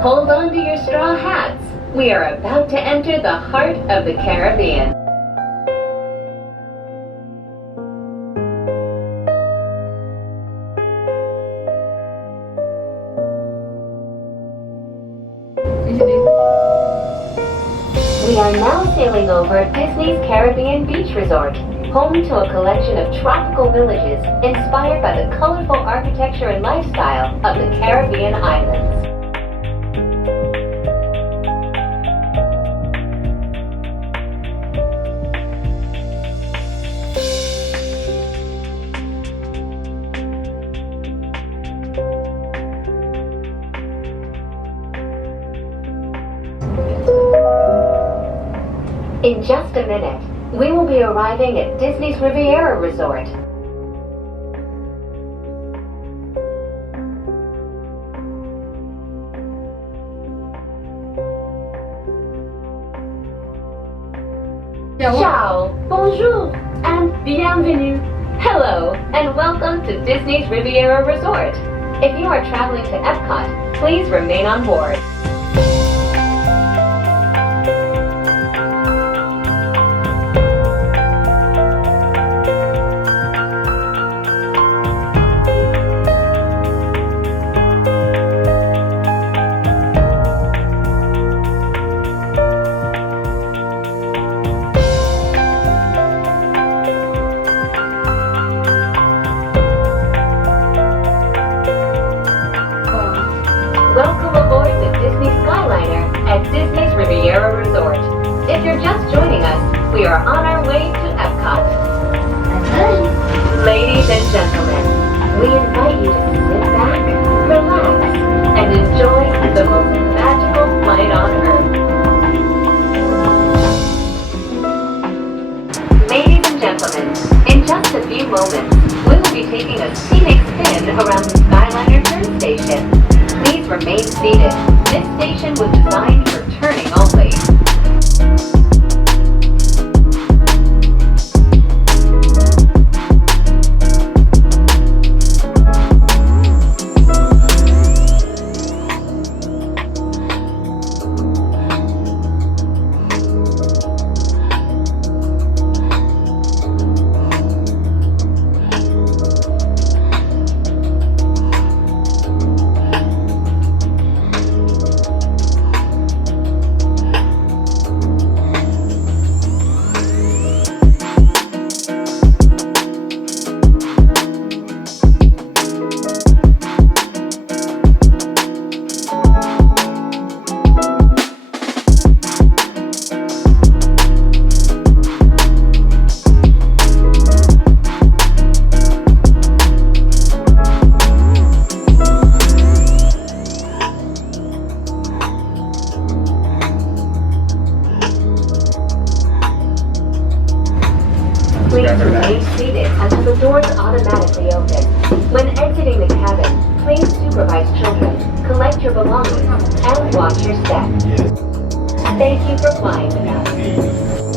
Hold on to your straw hats. We are about to enter the heart of the Caribbean. We are now sailing over Disney's Caribbean Beach Resort, home to a collection of tropical villages inspired by the colorful architecture and lifestyle of the Caribbean islands. In just a minute, we will be arriving at Disney's Riviera Resort. Ciao, bonjour, and bienvenue. Hello, and welcome to Disney's Riviera Resort. If you are traveling to Epcot, please remain on board. Welcome aboard the Disney Skyliner at Disney's Riviera Resort. If you're just joining us, we are on our way to Epcot. Ladies and gentlemen, we invite you to sit back, relax, and enjoy the most magical flight on Earth. Ladies and gentlemen, in just a few moments, we will be taking a scenic spin around the Skyliner turn station. Please remain seated. This station was designed for turning only. Please remain seated until the doors automatically open. When exiting the cabin, please supervise children, collect your belongings, and watch your step. Thank you for flying with us.